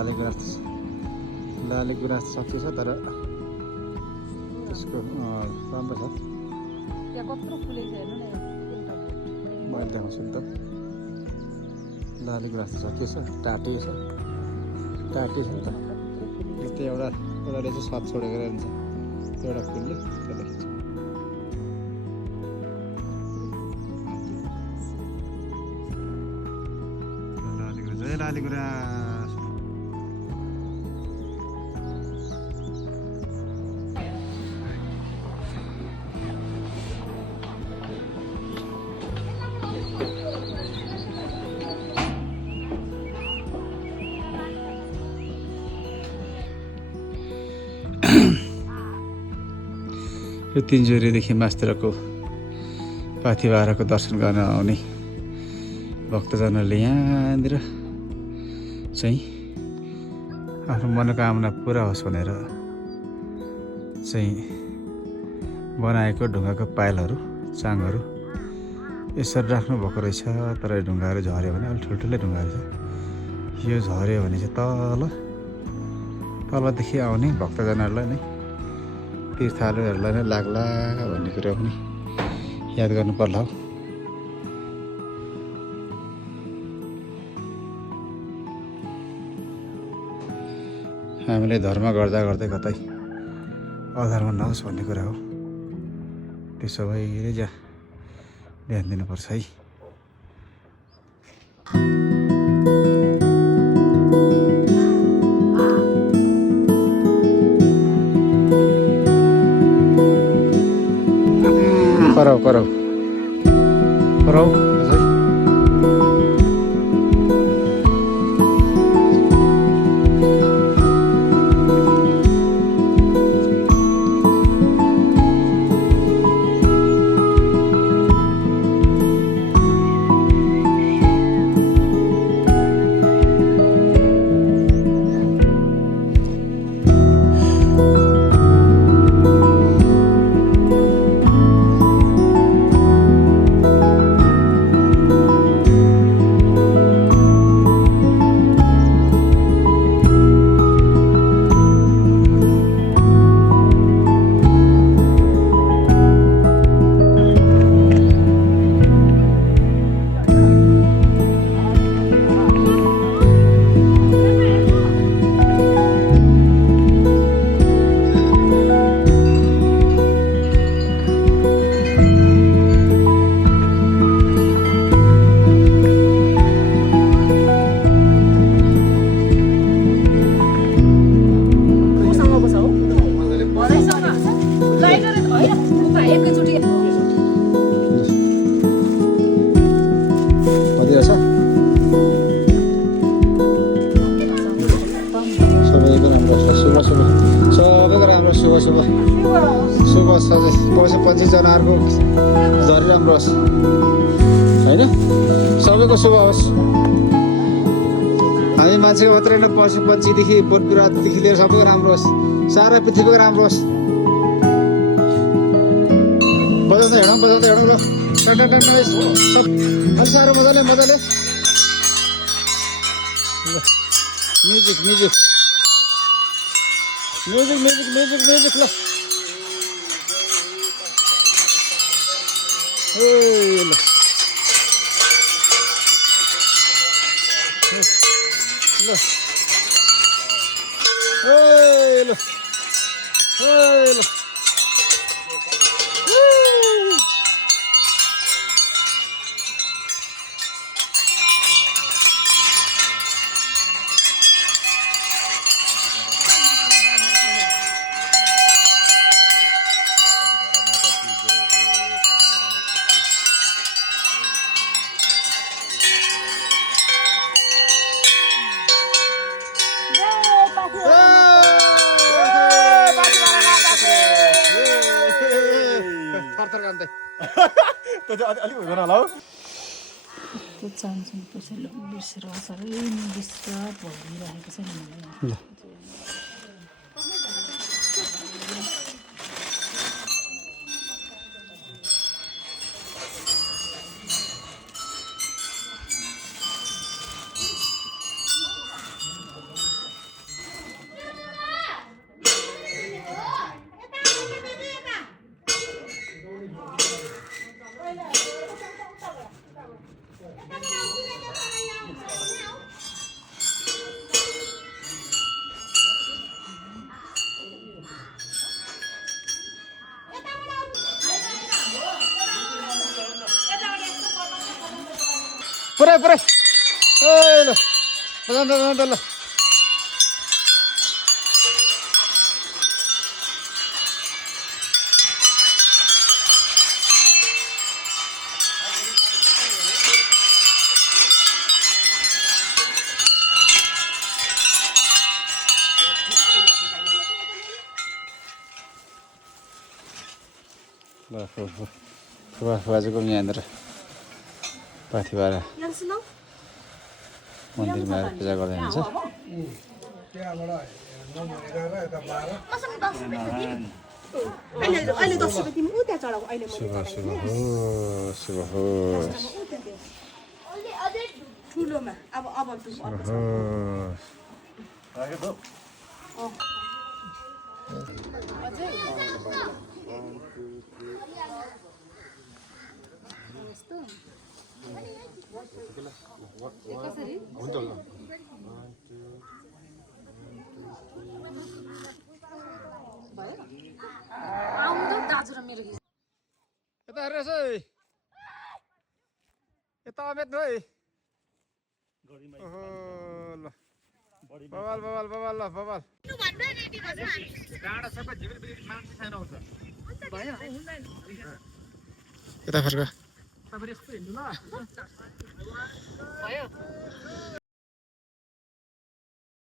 लाली गुराँस सकियो छ तर त्यसको राम्रो छ। यहाँ कत्रो फुलेको छ हेर्नु न मैले देखाउँछु नि त। लाली गुराँस सकियो छ, टाटियो छ नि त। त्यो एउटाले चाहिँ सात छोडेको रहन्छ एउटा फुलले त्यसले खिच्छ। लाली गुराँस यो तिनजुरेदेखि मास्तिरको पाथिभाराको दर्शन गर्न आउने भक्तजनहरूले यहाँनिर चाहिँ आफ्नो मनोकामना पुरा होस् भनेर चाहिँ बनाएको ढुङ्गाको पाइलहरू चाङहरू यसरी राख्नु भएको रहेछ। तर यो ढुङ्गाहरू झऱ्यो भने अलिक ठुल्ठुलै ढुङ्गाहरू छ। यो झऱ्यो भने चाहिँ तलदेखि आउने भक्तजनहरूलाई नै तीर्थालुहरूलाई नै लाग्ला भन्ने कुरा पनि याद गर्नु पर्ला हौ। हामीले धर्म गर्दा गर्दै कतै अधर्म नहोस् भन्ने कुरा हो। त्यो सबैले ध्यान दिनुपर्छ है। कराउ शुभ 25 जनवरीको झरी राम्रो होस् होइन, सबैको शुभ होस्। हामी मान्छेको मात्रै होइन, पशु पक्षीदेखि बोट बिरुवादेखि लिएर सबैको राम्रो होस्, सारा पृथ्वीको राम्रो होस्। बजाउँदै हिँडौँ ल, सब अलि साह्रो मजाले म्युजिक ल। अलिक हुँदैन होला हौ, त्यो चाहन्छौँ पैसा बिर्सेर साह्रै डिस्टर्ब भइरहेको छ नि मलाई। पुरै पुरै ए ल जान्छ जान्छ ल बाजेको यहाँनिर पाथिभरा मन्दिरमा आएर पूजा गर्दै हुन्छ शुभ शुभ होस् शुभ होस् ठुलोमा अब यता हेर्नुहोस् है यता अमेत है ओहो ल बबाल बबाल बबाल ल बबाल यता फर्क